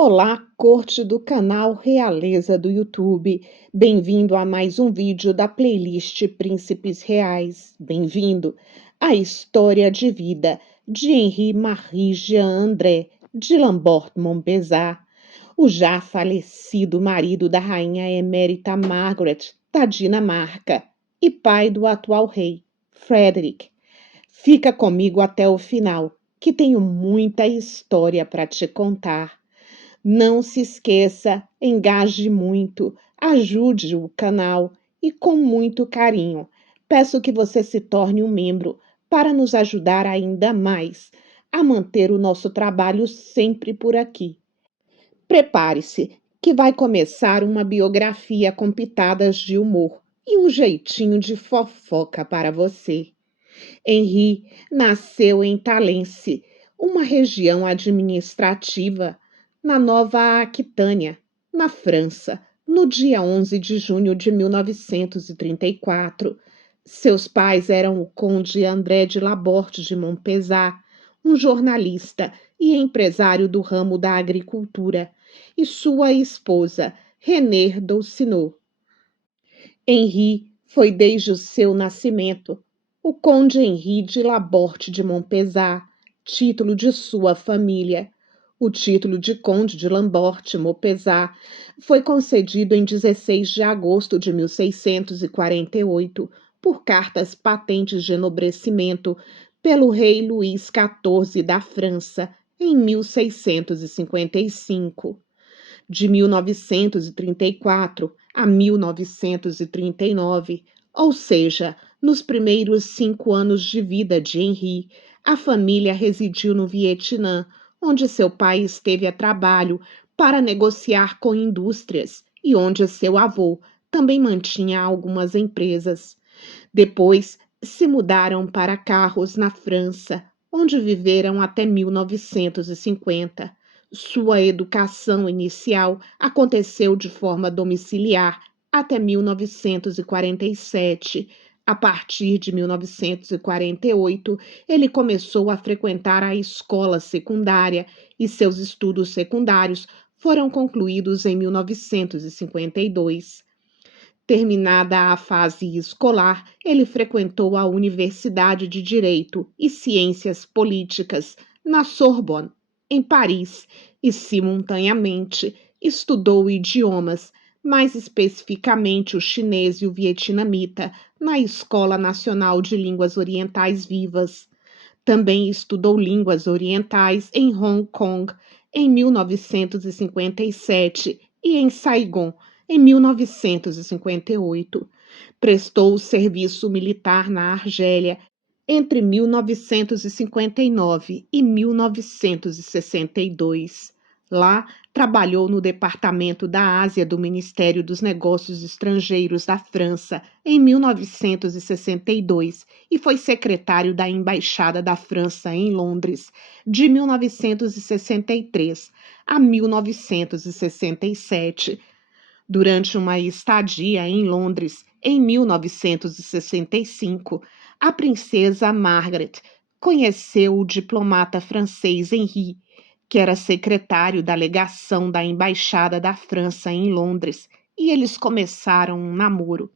Olá, corte do canal Realeza do YouTube. Bem-vindo a mais um vídeo da playlist Príncipes Reais. Bem-vindo à história de vida de Henri-Marie Jean André de Lambert-Montbézat, o já falecido marido da rainha emérita Margaret da Dinamarca e pai do atual rei, Frederick. Fica comigo até o final, que tenho muita história para te contar. Não se esqueça, engaje muito, ajude o canal e com muito carinho. Peço que você se torne um membro para nos ajudar ainda mais a manter o nosso trabalho sempre por aqui. Prepare-se, que vai começar uma biografia com pitadas de humor e um jeitinho de fofoca para você. Henri nasceu em Talence, uma região administrativa na Nova Aquitânia, na França, no dia 11 de junho de 1934. Seus pais eram o conde André de Laborde de Montpezat, um jornalista e empresário do ramo da agricultura, e sua esposa, Renée Doucinot. Henri foi desde o seu nascimento o conde Henri de Laborde de Montpezat, título de sua família. O título de conde de Lambert-Montpezat foi concedido em 16 de agosto de 1648 por cartas patentes de enobrecimento pelo rei Luís XIV da França em 1655. De 1934 a 1939, ou seja, nos primeiros 5 anos de vida de Henri, a família residiu no Vietnã, onde seu pai esteve a trabalho para negociar com indústrias e onde seu avô também mantinha algumas empresas. Depois se mudaram para Carros, na França, onde viveram até 1950. Sua educação inicial aconteceu de forma domiciliar até 1947. A partir de 1948, ele começou a frequentar a escola secundária e seus estudos secundários foram concluídos em 1952. Terminada a fase escolar, ele frequentou a Universidade de Direito e Ciências Políticas na Sorbonne, em Paris, e simultaneamente estudou idiomas, mais especificamente o chinês e o vietnamita, na Escola Nacional de Línguas Orientais Vivas. Também estudou línguas orientais em Hong Kong em 1957 e em Saigon em 1958. Prestou serviço militar na Argélia entre 1959 e 1962. Lá, trabalhou no Departamento da Ásia do Ministério dos Negócios Estrangeiros da França em 1962 e foi secretário da Embaixada da França em Londres de 1963 a 1967. Durante uma estadia em Londres, em 1965, a princesa Margaret conheceu o diplomata francês Henri, que era secretário da legação da Embaixada da França em Londres, e eles começaram um namoro.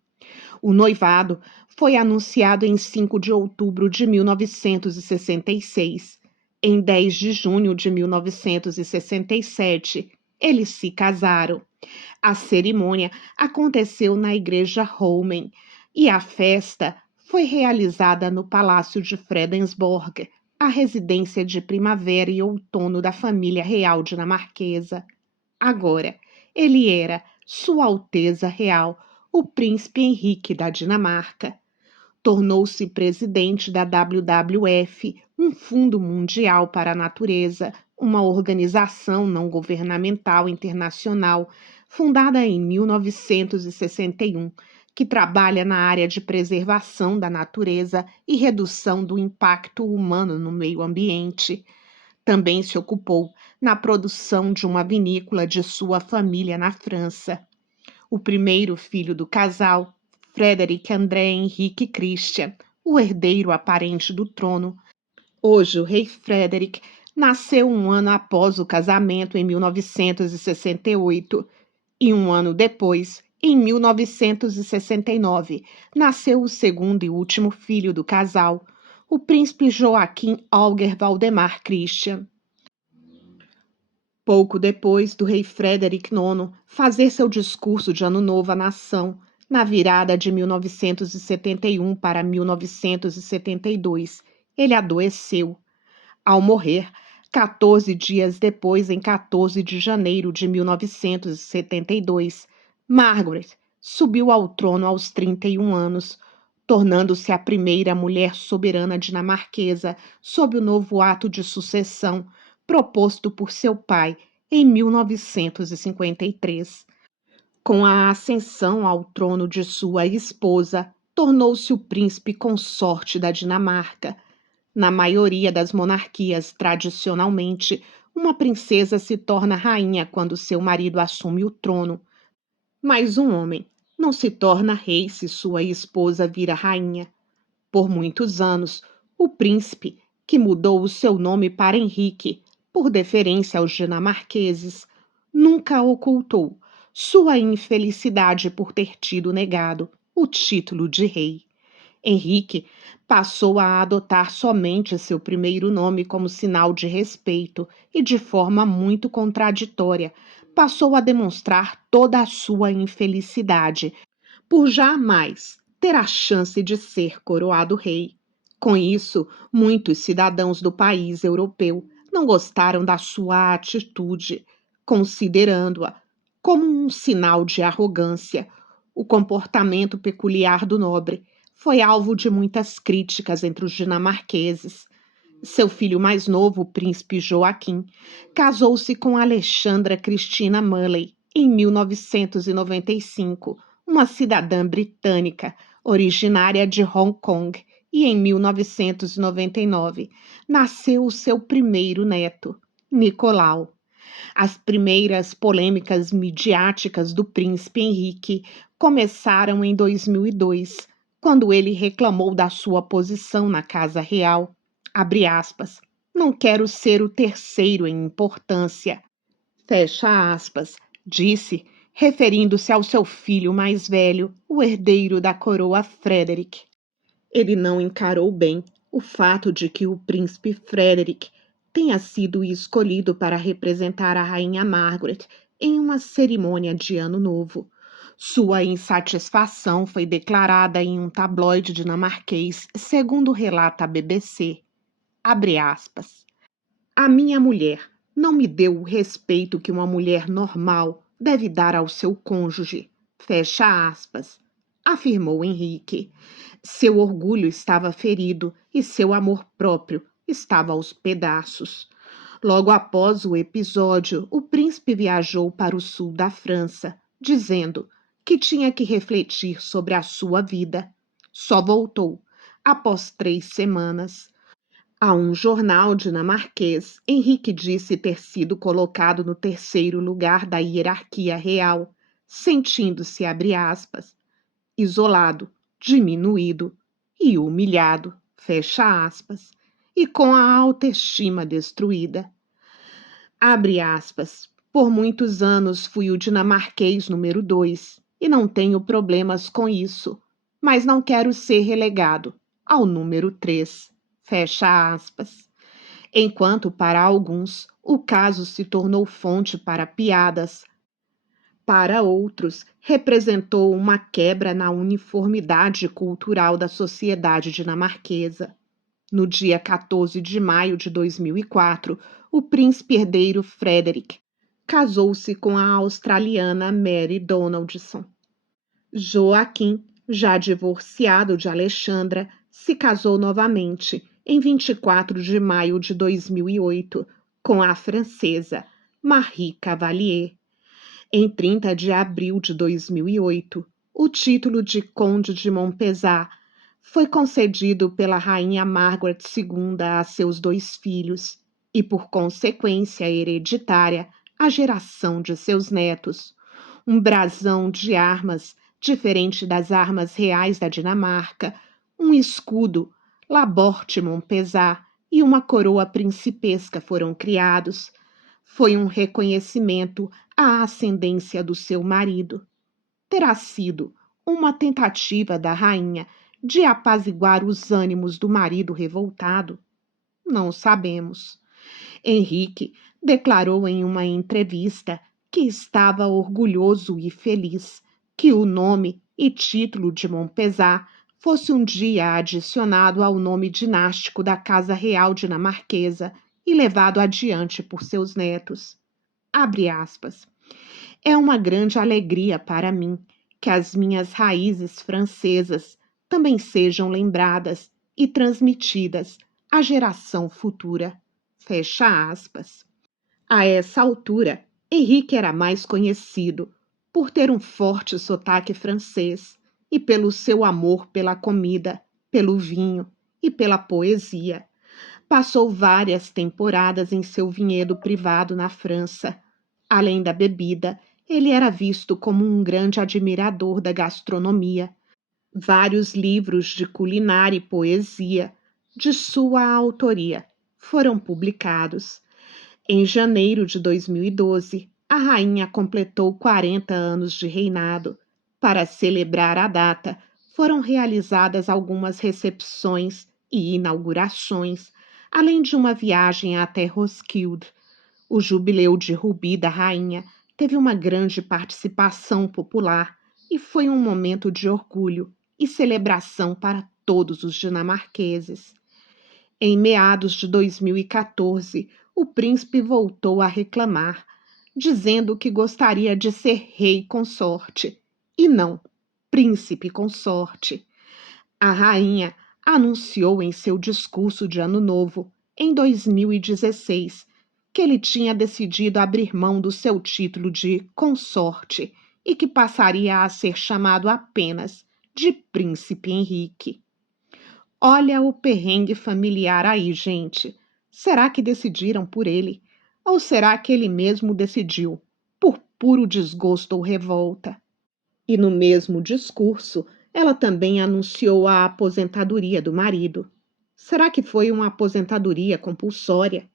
O noivado foi anunciado em 5 de outubro de 1966. Em 10 de junho de 1967, eles se casaram. A cerimônia aconteceu na Igreja Holmen e a festa foi realizada no Palácio de Fredensborg, a residência de primavera e outono da família real dinamarquesa. Agora, ele era Sua Alteza Real, o Príncipe Henrique da Dinamarca. Tornou-se presidente da WWF, um fundo mundial para a natureza, uma organização não governamental internacional fundada em 1961, que trabalha na área de preservação da natureza e redução do impacto humano no meio ambiente. Também se ocupou na produção de uma vinícola de sua família na França. O primeiro filho do casal, Frederick André Henrique Christian, o herdeiro aparente do trono. Hoje, o rei Frederick Nasceu um ano após o casamento, em 1968, e um ano depois, em 1969, nasceu o segundo e último filho do casal, o príncipe Joaquim Holger Valdemar Christian. Pouco depois do rei Frederic IX fazer seu discurso de Ano Novo à nação, na virada de 1971 para 1972, ele adoeceu. Ao morrer, 14 dias depois, em 14 de janeiro de 1972, Margaret subiu ao trono aos 31 anos, tornando-se a primeira mulher soberana dinamarquesa sob o novo ato de sucessão proposto por seu pai em 1953. Com a ascensão ao trono de sua esposa, tornou-se o príncipe consorte da Dinamarca. Na maioria das monarquias, tradicionalmente, uma princesa se torna rainha quando seu marido assume o trono, mas um homem não se torna rei se sua esposa vira rainha. Por muitos anos, o príncipe, que mudou o seu nome para Henrique, por deferência aos dinamarqueses, nunca ocultou sua infelicidade por ter tido negado o título de rei. Henrique passou a adotar somente seu primeiro nome como sinal de respeito e, de forma muito contraditória, passou a demonstrar toda a sua infelicidade por jamais ter a chance de ser coroado rei. Com isso, muitos cidadãos do país europeu não gostaram da sua atitude, considerando-a como um sinal de arrogância. O comportamento peculiar do nobre foi alvo de muitas críticas entre os dinamarqueses. Seu filho mais novo, o príncipe Joaquim, casou-se com Alexandra Cristina Mulley em 1995, uma cidadã britânica originária de Hong Kong, e em 1999 nasceu o seu primeiro neto, Nicolau. As primeiras polêmicas midiáticas do príncipe Henrique começaram em 2002, quando ele reclamou da sua posição na Casa Real. Abre aspas, não quero ser o terceiro em importância. Fecha aspas, disse, referindo-se ao seu filho mais velho, o herdeiro da coroa Frederick. Ele não encarou bem o fato de que o príncipe Frederick tenha sido escolhido para representar a rainha Margaret em uma cerimônia de Ano Novo. Sua insatisfação foi declarada em um tabloide dinamarquês, segundo relata a BBC. Abre aspas. A minha mulher não me deu o respeito que uma mulher normal deve dar ao seu cônjuge. Fecha aspas. Afirmou Henrique. Seu orgulho estava ferido e seu amor próprio estava aos pedaços. Logo após o episódio, o príncipe viajou para o sul da França, dizendo que tinha que refletir sobre a sua vida. Só voltou após 3 semanas. A um jornal dinamarquês, Henrique disse ter sido colocado no terceiro lugar da hierarquia real, sentindo-se, abre aspas, isolado, diminuído e humilhado, fecha aspas, e com a autoestima destruída. Abre aspas, por muitos anos fui o dinamarquês número 2 e não tenho problemas com isso, mas não quero ser relegado ao número 3, fecha aspas. Enquanto para alguns o caso se tornou fonte para piadas, para outros representou uma quebra na uniformidade cultural da sociedade dinamarquesa. No dia 14 de maio de 2004, o príncipe herdeiro Frederick casou-se com a australiana Mary Donaldson. Joaquim, já divorciado de Alexandra, se casou novamente em 24 de maio de 2008 com a francesa Marie Cavalier. Em 30 de abril de 2008, o título de Conde de Montpezat foi concedido pela rainha Margaret II a seus 2 filhos e, por consequência hereditária, à geração de seus netos. Um brasão de armas, diferente das armas reais da Dinamarca, um escudo, Laborte Montpezat, e uma coroa principesca foram criados. Foi um reconhecimento à ascendência do seu marido. Terá sido uma tentativa da rainha de apaziguar os ânimos do marido revoltado? Não sabemos. Henrique declarou em uma entrevista que estava orgulhoso e feliz que o nome e título de Montpezat fosse um dia adicionado ao nome dinástico da Casa Real dinamarquesa e levado adiante por seus netos. Abre aspas. É uma grande alegria para mim que as minhas raízes francesas também sejam lembradas e transmitidas à geração futura. Fecha aspas. A essa altura, Henrique era mais conhecido por ter um forte sotaque francês e pelo seu amor pela comida, pelo vinho e pela poesia. Passou várias temporadas em seu vinhedo privado na França. Além da bebida, ele era visto como um grande admirador da gastronomia. Vários livros de culinária e poesia, de sua autoria, foram publicados. Em janeiro de 2012, a rainha completou 40 anos de reinado. Para celebrar a data, foram realizadas algumas recepções e inaugurações, além de uma viagem até Roskilde. O jubileu de Rubi da rainha teve uma grande participação popular e foi um momento de orgulho e celebração para todos os dinamarqueses. Em meados de 2014, o príncipe voltou a reclamar, dizendo que gostaria de ser rei consorte, e não príncipe consorte. A rainha anunciou em seu discurso de Ano Novo, em 2016, que ele tinha decidido abrir mão do seu título de consorte e que passaria a ser chamado apenas de Príncipe Henrique. Olha o perrengue familiar aí, gente. Será que decidiram por ele? Ou será que ele mesmo decidiu, por puro desgosto ou revolta? E no mesmo discurso, ela também anunciou a aposentadoria do marido. Será que foi uma aposentadoria compulsória?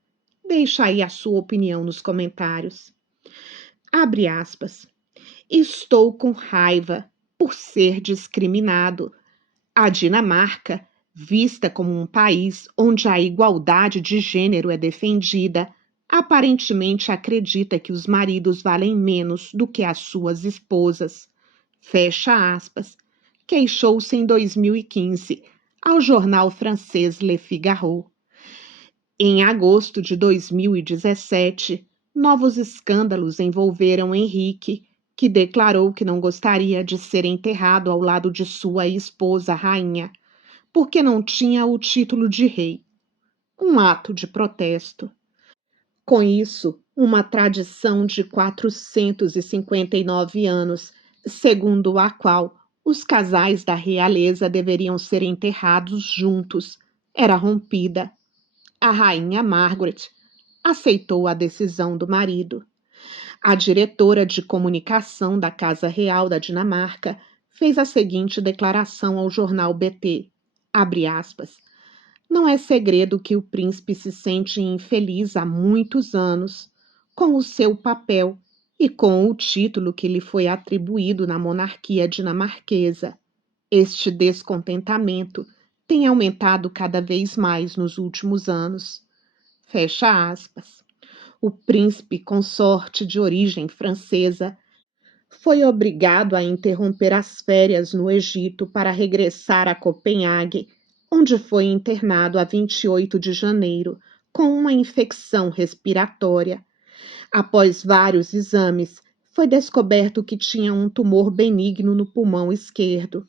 Deixa aí a sua opinião nos comentários. Abre aspas. Estou com raiva por ser discriminado. A Dinamarca, vista como um país onde a igualdade de gênero é defendida, aparentemente acredita que os maridos valem menos do que as suas esposas. Fecha aspas. Queixou-se em 2015 ao jornal francês Le Figaro. Em agosto de 2017, novos escândalos envolveram Henrique, que declarou que não gostaria de ser enterrado ao lado de sua esposa rainha, porque não tinha o título de rei. Um ato de protesto. Com isso, uma tradição de 459 anos, segundo a qual os casais da realeza deveriam ser enterrados juntos, era rompida. A rainha Margaret aceitou a decisão do marido. A diretora de comunicação da Casa Real da Dinamarca fez a seguinte declaração ao jornal BT, abre aspas, não é segredo que o príncipe se sente infeliz há muitos anos com o seu papel e com o título que lhe foi atribuído na monarquia dinamarquesa. Este descontentamento tem aumentado cada vez mais nos últimos anos. Fecha aspas. O príncipe consorte de origem francesa foi obrigado a interromper as férias no Egito para regressar a Copenhague, onde foi internado a 28 de janeiro com uma infecção respiratória. Após vários exames, foi descoberto que tinha um tumor benigno no pulmão esquerdo.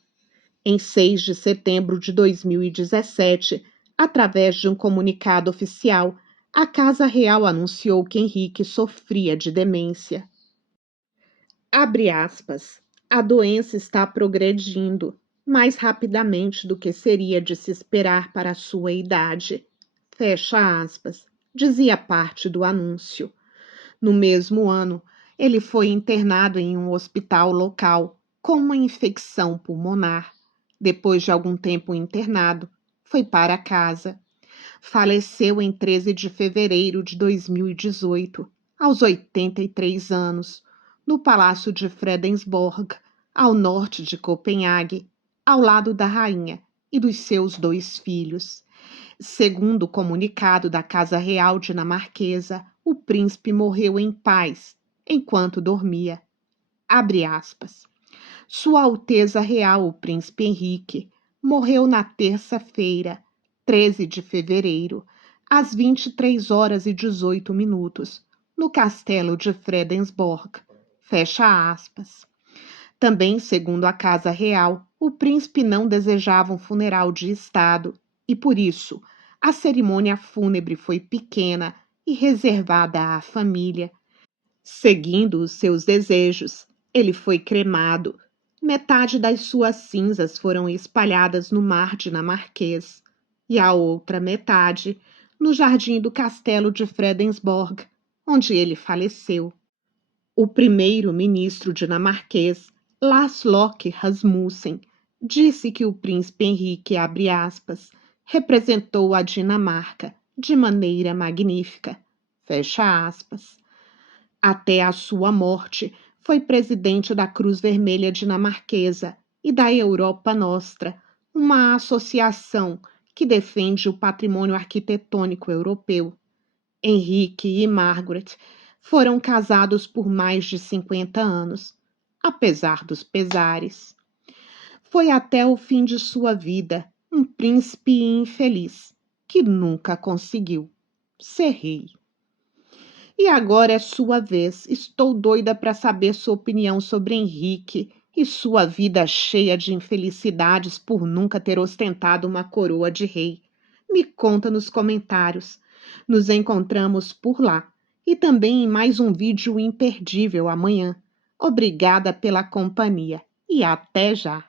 Em 6 de setembro de 2017, através de um comunicado oficial, a Casa Real anunciou que Henrique sofria de demência. Abre aspas. A doença está progredindo mais rapidamente do que seria de se esperar para a sua idade. Fecha aspas. Dizia parte do anúncio. No mesmo ano, ele foi internado em um hospital local com uma infecção pulmonar. Depois de algum tempo internado, foi para casa. Faleceu em 13 de fevereiro de 2018, aos 83 anos, no Palácio de Fredensborg, ao norte de Copenhague, ao lado da rainha e dos seus 2 filhos. Segundo o comunicado da Casa Real dinamarquesa, o príncipe morreu em paz enquanto dormia. Abre aspas. Sua Alteza Real, o Príncipe Henrique, morreu na terça-feira, 13 de fevereiro, às 23h18, no castelo de Fredensborg. Fecha aspas. Também, segundo a Casa Real, o príncipe não desejava um funeral de Estado e, por isso, a cerimônia fúnebre foi pequena e reservada à família. Seguindo os seus desejos, ele foi cremado. Metade das suas cinzas foram espalhadas no mar dinamarquês e a outra metade no jardim do castelo de Fredensborg, onde ele faleceu. O primeiro-ministro dinamarquês, Lars Løkke Rasmussen, disse que o príncipe Henrique, abre aspas, representou a Dinamarca de maneira magnífica, fecha aspas. Até a sua morte, foi presidente da Cruz Vermelha dinamarquesa e da Europa Nostra, uma associação que defende o patrimônio arquitetônico europeu. Henrique e Margaret foram casados por mais de 50 anos, apesar dos pesares. Foi até o fim de sua vida um príncipe infeliz, que nunca conseguiu ser rei. E agora é sua vez. Estou doida para saber sua opinião sobre Henrique e sua vida cheia de infelicidades por nunca ter ostentado uma coroa de rei. Me conta nos comentários. Nos encontramos por lá e também em mais um vídeo imperdível amanhã. Obrigada pela companhia e até já!